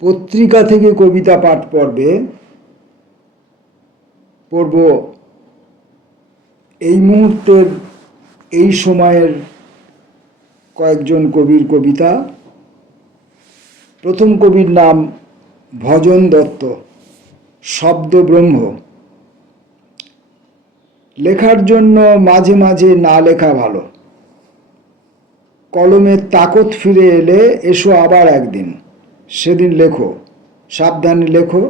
পত্রিকা থেকে কবিতা পাঠ পড়ব এই মুহূর্তের এই সময়ের কয়েকজন কবির কবিতা। প্রথম কবির নাম ভজন দত্ত, শব্দ ব্রহ্ম। লেখার জন্য মাঝে মাঝে না লেখা ভালো। কলমের তাকত ফিরে এলে এসো আবার একদিন, সেদিন লেখো, সাবধানে লেখো।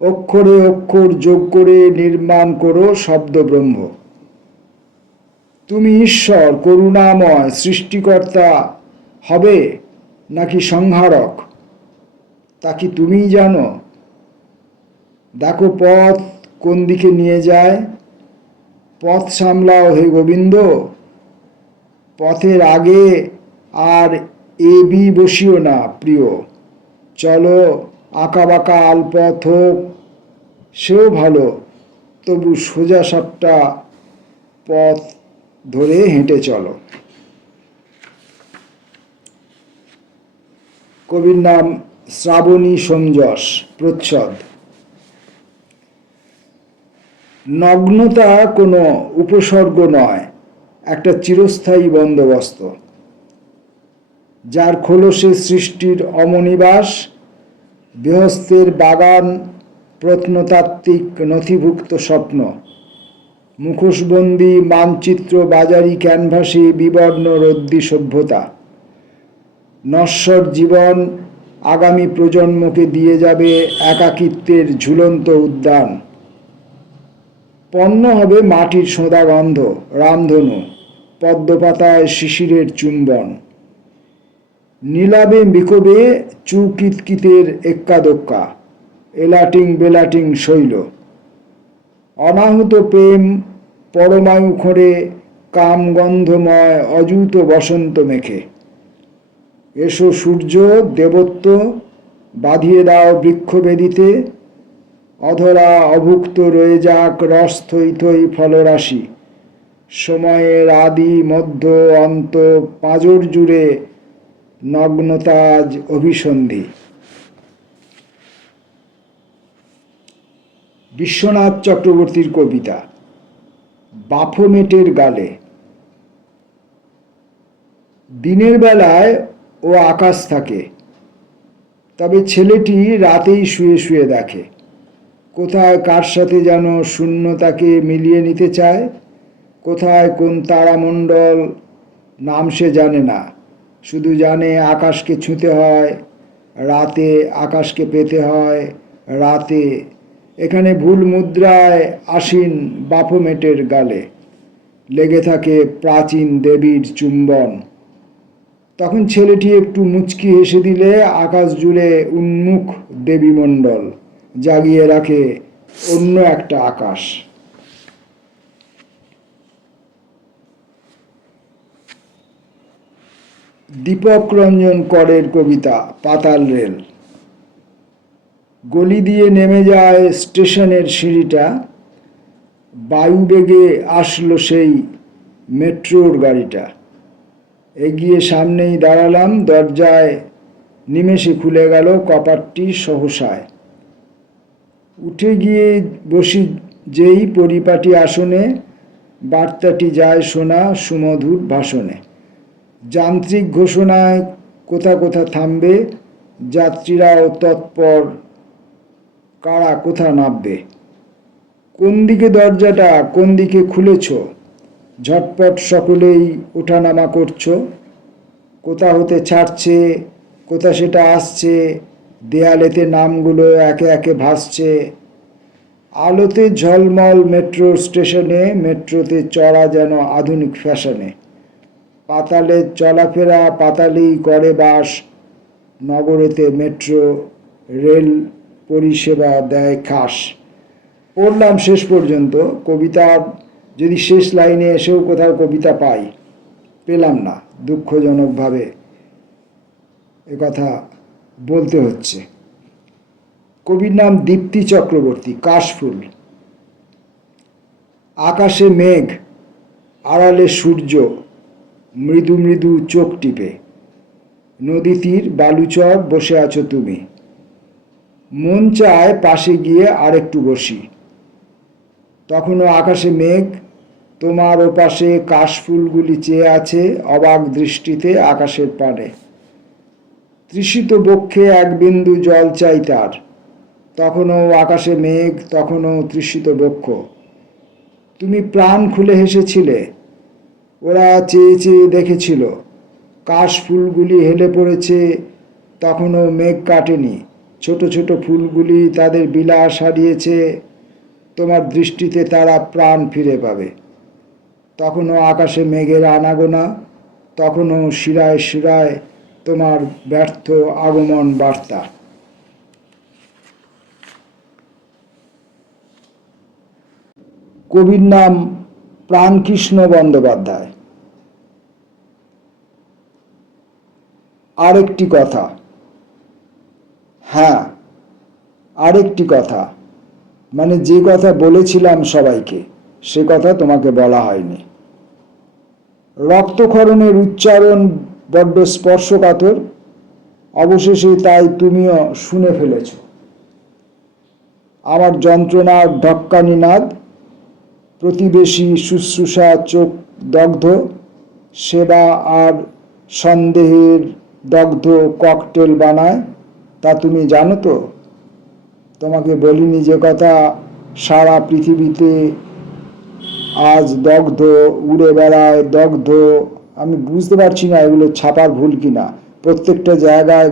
অক্ষরে অক্ষর যোগ করে নির্মাণ করো শব্দ ব্রহ্ম। তুমি ঈশ্বর করুণাময় সৃষ্টিকর্তা হবে নাকি সংহারক, তা কি তুমিই জানো? দেখো পথ কোন দিকে নিয়ে যায়, পথ সামলাও হে গোবিন্দ। পথের আগে আর এ বি বসিও না প্রিয়। চলো আঁকা বাঁকা আলপথ হোক, সেও ভালো, তবু সোজা সাপটা পথ ধরে হেঁটে চলো। কবির নাম শ্রাবণী সমঞ্জস, প্রচ্ছদ। নগ্নতা কোনো উপসর্গ নয়, একটা চিরস্থায়ী বন্দোবস্ত, যার খোলসে সৃষ্টির অমনিবাস, বৃহস্তের বাগান, প্রত্নতাত্ত্বিক নথিভুক্ত স্বপ্ন, মুখোশবন্দি মানচিত্র, বাজারি ক্যানভাসে বিবর্ণ রদ্দি সভ্যতা। নশ্বর জীবন আগামী প্রজন্মকে দিয়ে যাবে একাকিত্বের ঝুলন্ত উদ্যান। পণ্য হবে মাটির সোঁদা গন্ধ, রামধনু, পদ্মপাতায় শিশিরের চুম্বন। নীলাবে বিকোবে চুকিতকিতের এক্কাদোক্কা, এলাটিং বেলাটিং শৈল। অনাহুত প্রেম পরমায়ু খোঁড়ে কামগন্ধময় অযুত বসন্ত মেখে। এসো সূর্য দেবত্ব, বাঁধিয়ে দাও বৃক্ষবেদিতে। অধরা অভুক্ত রয়ে যাক রস থই থই ফলরাশি। সময়ের আদি মধ্য অন্ত পাঁজর জুড়ে নগ্নতাজ অভিসন্ধি। বিশ্বনাথ চক্রবর্তীর কবিতা বাফোমেটের গালে। দিনের বেলায় ও আকাশ থাকে, তবে ছেলেটি রাতেই শুয়ে শুয়ে দেখে। কোথায় কার সাথে যেন শূন্যতাকে মিলিয়ে নিতে চায়, কোথায় কোন তারামণ্ডল নাম সে জানে না, শুধু জানে আকাশকে ছুঁতে হয় রাতে, আকাশকে পেতে হয় রাতে। এখানে ভুল মুদ্রায় আসীন বাফোমেটের গালে লেগে থাকে প্রাচীন দেবীর চুম্বন। তখন ছেলেটি একটু মুচকি হেসে দিলে আকাশ জুড়ে উন্মুখ দেবীমণ্ডল জাগিয়ে রাখে অন্য একটা আকাশ। দীপক রঞ্জন করের কবিতা পাতাল রেল। গলি দিয়ে নেমে যায় স্টেশনের সিঁড়িটা, বায়ুবেগে আসলো সেই মেট্রোর গাড়িটা। এগিয়ে সামনেই দাঁড়ালাম, দরজায় নিমেষে খুলে গেল কপাটটি সহসায়। উঠে গিয়ে বসি যেই পরিপাটি আসনে, বার্তাটি যায় শোনা সুমধুর ভাষণে। যান্ত্রিক ঘোষণায় কোথা কোথা থামবে, যাত্রীরাও তৎপর কারা কোথা নামবে। কোন দিকে দরজাটা, কোন দিকে খুলেছ, ঝটপট সকলেই ওঠানামা করছো। কোথা হতে ছাড়ছে, কোথা সেটা আসছে, দেয়ালেতে নামগুলো একে একে ভাসছে। আলোতে ঝলমল মেট্রো স্টেশনে, মেট্রোতে চড়া যেন আধুনিক ফ্যাশনে। পাতালে চলাফেরা, পাতালেই করে বাস, নগরেতে মেট্রো রেল পরিষেবা দেয় খাস। পড়লাম শেষ পর্যন্ত। কবিতার যদি শেষ লাইনে এসেও কোথাও কবিতা পাই, পেলাম না, দুঃখজনকভাবে কথা বলতে হচ্ছে। কবির নাম দীপ্তি চক্রবর্তী, কাশফুল। আকাশে মেঘ, আড়ালে সূর্য মৃদু মৃদু চোখ টিপে। নদী তীর বালুচর বসে আছো তুমি, মন চায় পাশে গিয়ে আরেকটু বসি। তখনও আকাশে মেঘ, তোমার ওপাশে কাশফুলগুলি চেয়ে আছে অবাক দৃষ্টিতে আকাশের পানে। তৃষিত বক্ষে এক বিন্দু জল চাই তার। তখনও আকাশে মেঘ, তখনও তৃষিত বক্ষ। তুমি প্রাণ খুলে হেসেছিলে, ওরা চেয়ে চেয়ে দেখেছিল। কাশফুলগুলি হেলে পড়েছে, তখনও মেঘ কাটেনি। ছোট ছোট ফুলগুলি তাদের বিলাস হারিয়েছে, তোমার দৃষ্টিতে তারা প্রাণ ফিরে পাবে। তখনও আকাশে মেঘের আনাগোনা, তখনও শিরায় শিরায় তোমার ব্যর্থ আগমন বার্তা। কবির নাম প্রাণকৃষ্ণ বন্দ্যোপাধ্যায়। আরেকটি কথা, হ্যাঁ আরেকটি কথা, মানে যে কথা বলেছিলাম সবাইকে সে কথা তোমাকে বলা হয়নি। রক্তক্ষরণের উচ্চারণ বড্ড স্পর্শকাতর, অবশেষে তাই তুমিও শুনে ফেলেছ। আমার যন্ত্রণার ঢক্কানি নাদ, প্রতিবেশী শুশ্রূষা চোখ দগ্ধ, সেবা আর সন্দেহের দগ্ধ ককটেল বানায়, তা তুমি জানো তো? তোমাকে বলিনি যে কথা, সারা পৃথিবীতে আজ দগ্ধ, উড়ে বেড়ায় দগ্ধ। আমি বুঝতে পারছি না এগুলো ছাপার ভুল কিনা। প্রত্যেকটা জায়গায়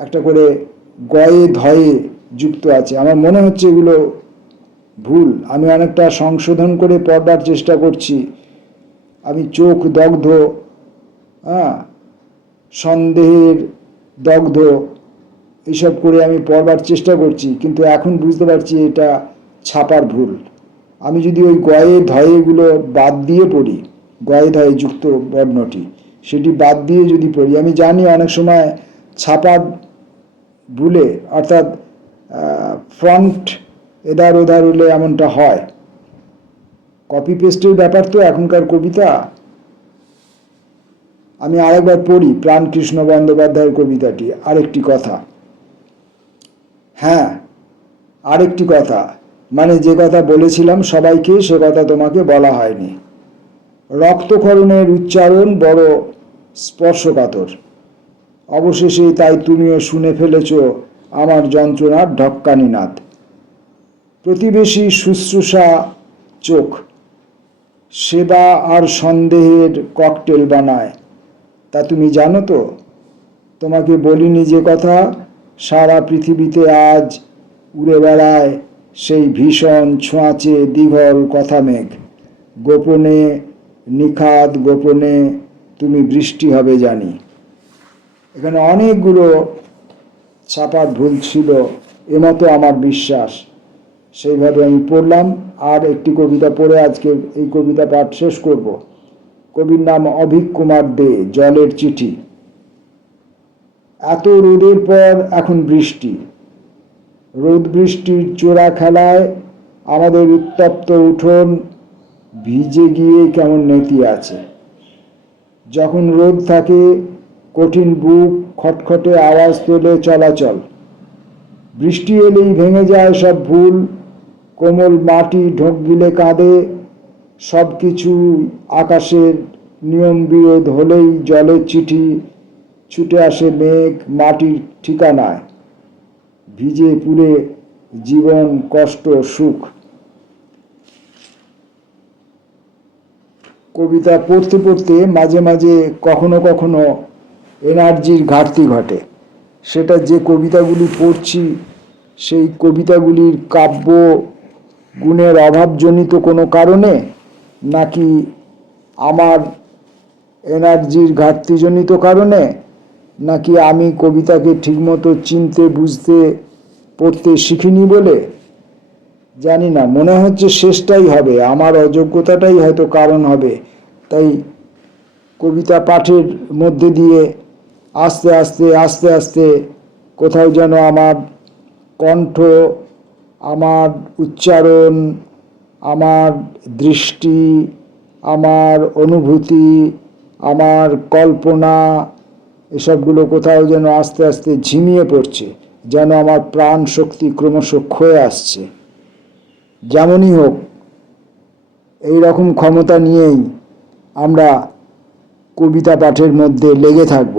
একটা করে গয়ে ধয়ে যুক্ত আছে, আমার মনে হচ্ছে এগুলো ভুল। আমি অনেকটা সংশোধন করে পড়বার চেষ্টা করছি। আমি চোখ দগ্ধ, হ্যাঁ, সন্দেহের দগ্ধ, এইসব করে আমি পড়বার চেষ্টা করছি, কিন্তু এখন বুঝতে পারছি এটা ছাপার ভুল। আমি যদি ওই গয়ে ধয়েগুলো বাদ দিয়ে পড়ি, গয়ে ধয়ে যুক্ত বর্ণটি সেটি বাদ দিয়ে যদি পড়ি, আমি জানি অনেক সময় ছাপার ভুলে, অর্থাৎ ফ্রন্ট এধার ওধার হলে এমনটা হয়। কপি পেস্টের ব্যাপার তো এখনকার কবিতা। আমি আরেকবার পড়ি প্রাণকৃষ্ণ বন্দ্যোপাধ্যায়ের কবিতাটি। আরেকটি কথা, হ্যাঁ আরেকটি কথা, মানে যে কথা বলেছিলাম সবাইকে সে কথা তোমাকে বলা হয়নি। রক্তক্ষরণের উচ্চারণ বড় স্পর্শকাতর, অবশেষে তাই তুমিও শুনে ফেলেছ আমার যন্ত্রণার ঢক্কানি নাদ। প্রতিবেশী শুশ্রূষা চোখ, সেবা আর সন্দেহের ককটেল বানায়, তা তুমি জানো তো? তোমাকে বলিনি যে কথা, সারা পৃথিবীতে আজ উড়ে বেড়ায় সেই ভীষণ ছোঁয়াচে দীঘল কথা মেঘ। গোপনে নিখাদ গোপনে তুমি বৃষ্টি হবে জানি। এখানে অনেকগুলো ছাপার ভুল ছিল এমতো আমার বিশ্বাস। সেইভাবে আমি পড়লাম। আর একটি কবিতা পড়ে আজকে এই কবিতা পাঠ শেষ করব। কবির নাম অভিক কুমার দে, জলের চিঠি। এত রোদের পর এখন বৃষ্টি, রোদ বৃষ্টির চোরা খেলায় আমাদের উত্তপ্ত উঠোন ভিজে গিয়ে কেমন নেতি আছে। যখন রোদ থাকে কঠিন বুক খটখটে আওয়াজ তোলে চলাচল। বৃষ্টি এলেই ভেঙে যায় সব ভুল, কোমল মাটি ঢোক গিলে কাঁদে। সব কিছু আকাশের নিয়ম বিরোধ হলেই জলের চিঠি ছুটে আসে মেঘ মাটির ঠিকানায়। ভিজে পুড়ে জীবন কষ্ট সুখ। কবিতা পড়তে পড়তে মাঝে মাঝে কখনো কখনো এনার্জির ঘাটতি ঘটে। সেটা যে কবিতাগুলি পড়ছি সেই কবিতাগুলির কাব্য গুণের অভাবজনিত কোনো কারণে, নাকি আমার এনার্জির ঘাটতিজনিত কারণে, নাকি আমি কবিতাকে ঠিকমতো চিনতে বুঝতে পড়তে শিখিনি বলে, জানি না। মনে হচ্ছে শেষটাই হবে, আমার অযোগ্যতাটাই হয়তো কারণ হবে। তাই কবিতা পাঠের মধ্যে দিয়ে আস্তে আস্তে আস্তে আস্তে কোথাও যেন আমার কণ্ঠ, আমার উচ্চারণ, আমার দৃষ্টি, আমার অনুভূতি, আমার কল্পনা, এসবগুলো কোথাও যেন আস্তে আস্তে ঝিমিয়ে পড়ছে, যেন আমার প্রাণ শক্তি ক্রমশ ক্ষয়ে আসছে। যেমনই হোক, এই রকম ক্ষমতা নিয়েই আমরা কবিতা পাঠের মধ্যে লেগে থাকব।